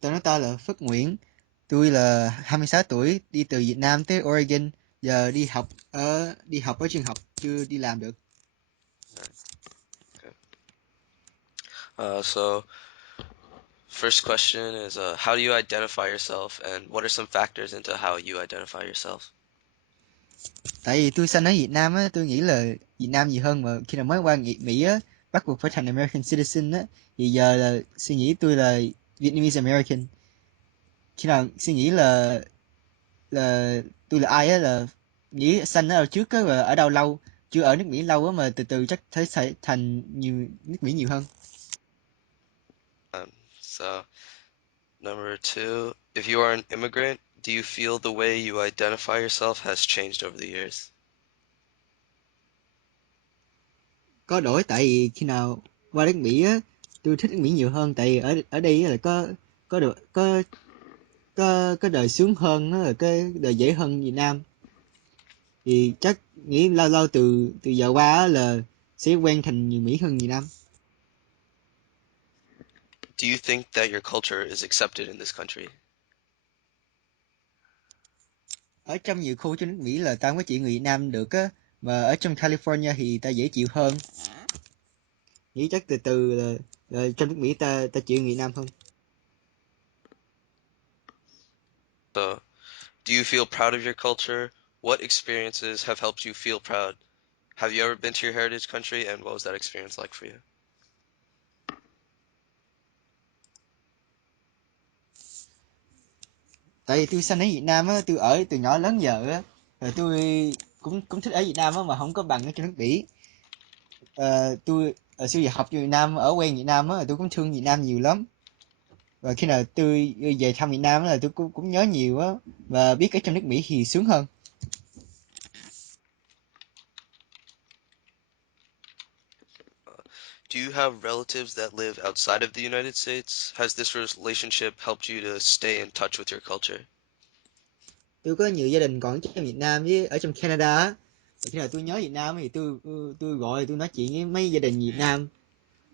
Tôi nói tôi là Phước Nguyễn, tôi là 26 tuổi, đi từ Việt Nam tới Oregon, giờ đi học ở trường học, chưa đi làm được. Okay. So first question is, how do you identify yourself, and what are some factors into how you identify yourself? Tại vì tôi sinh ở Việt Nam á, tôi nghĩ là Việt Nam nhiều hơn, mà khi nào mới qua Mỹ á, bắt buộc phải thành American citizen á, thì giờ là suy nghĩ tôi là Vietnamese American. Khi nào suy nghĩ là tôi là ai á, là nghĩ sinh ở đâu trước á, và ở đâu lâu, chưa ở nước Mỹ lâu á, mà từ từ chắc thấy sẽ thành nhiều nước Mỹ nhiều hơn. So number two, if you are an immigrant, do you feel the way you identify yourself has changed over the years? Có đổi, tại vì khi nào qua nước Mỹ á, tôi thích nước Mỹ nhiều hơn, tại vì ở ở đây á là có được có đời sướng hơn á, là cái đời dễ hơn Việt Nam, thì chắc nghĩ lâu lâu từ từ giờ qua á là sẽ quen thành người Mỹ hơn Việt Nam. Do you think that your culture is accepted in this country? Ở trong nhiều khu trên nước Mỹ là tao không có chuyện người Việt Nam được á, mà ở trong California thì ta dễ chịu hơn, nghĩ chắc từ từ là trong nước Mỹ ta ta chịu người Việt Nam hơn. So, do you feel proud of your culture? What experiences have helped you feel proud? Have you ever been to your heritage country, and what was that experience like for you? Tại vì tôi sinh ở Việt Nam á, tôi ở từ nhỏ lớn giờ á, rồi tôi cũng cũng thích ở Việt Nam á, mà không có bằng ở trong nước Mỹ. Tôi ở xưa giờ học Việt Nam, ở quen Việt Nam á, tôi cũng thương Việt Nam nhiều lắm, và khi nào tôi về thăm Việt Nam á là tôi cũng nhớ nhiều á, và biết ở trong nước Mỹ thì sướng hơn. Do you have relatives that live outside of the United States? Has this relationship helped you to stay in touch with your culture? Tôi có nhiều gia đình còn ở trong Việt Nam với ở trong Canada á, và khi nào tôi nhớ Việt Nam thì tôi gọi, tôi nói chuyện với mấy gia đình Việt Nam.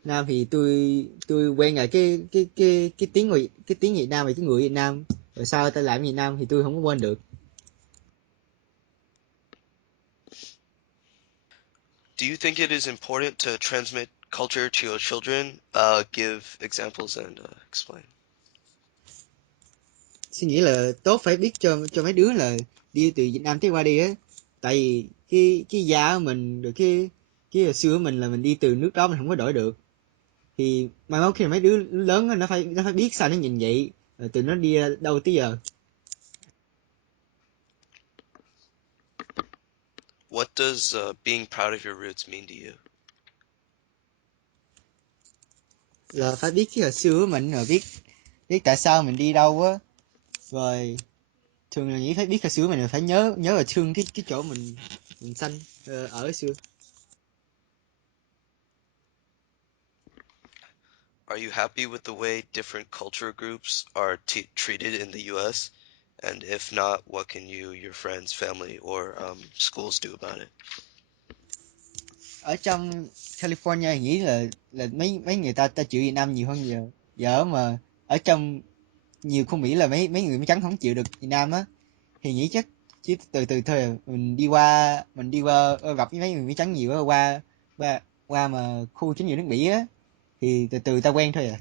Nam thì tôi quen rồi cái tiếng Việt Nam và cái người Việt Nam, rồi sao ta làm Việt Nam thì tôi không có quên được. Do you think it is important to transmit culture to your children? Give examples and explain. Suy nghĩ là tốt, phải biết cho mấy đứa là đi từ Việt Nam tới qua đi á, tại vì cái da của mình, rồi cái hồi xưa của mình là mình đi từ nước đó, mình không có đổi được, thì mai mốt khi mà mấy đứa lớn á, nó phải biết sao nó nhìn vậy, rồi từ nó đi ra đâu tới giờ. What does being proud of your roots mean to you? Là phải biết cái hồi xưa của mình, rồi biết biết tại sao mình đi đâu á, rồi thường là nghĩ phải biết hồi xưa mình, là phải nhớ nhớ và thương cái chỗ mình sanh ở xưa. Are you happy with the way different culture groups are treated in the US? And if not, what can you, your friends, family, or schools do about it? Ở trong California nghĩ là mấy mấy người ta ta chịu Việt Nam nhiều hơn giờ giờ, mà ở trong nhiều khu Mỹ là mấy mấy người Mỹ trắng không chịu được Việt Nam á, thì nghĩ chắc chứ từ từ thôi à. Mình đi qua gặp với mấy người Mỹ trắng nhiều á, qua qua qua mà khu chính nhiều nước Mỹ á, thì từ từ ta quen thôi à.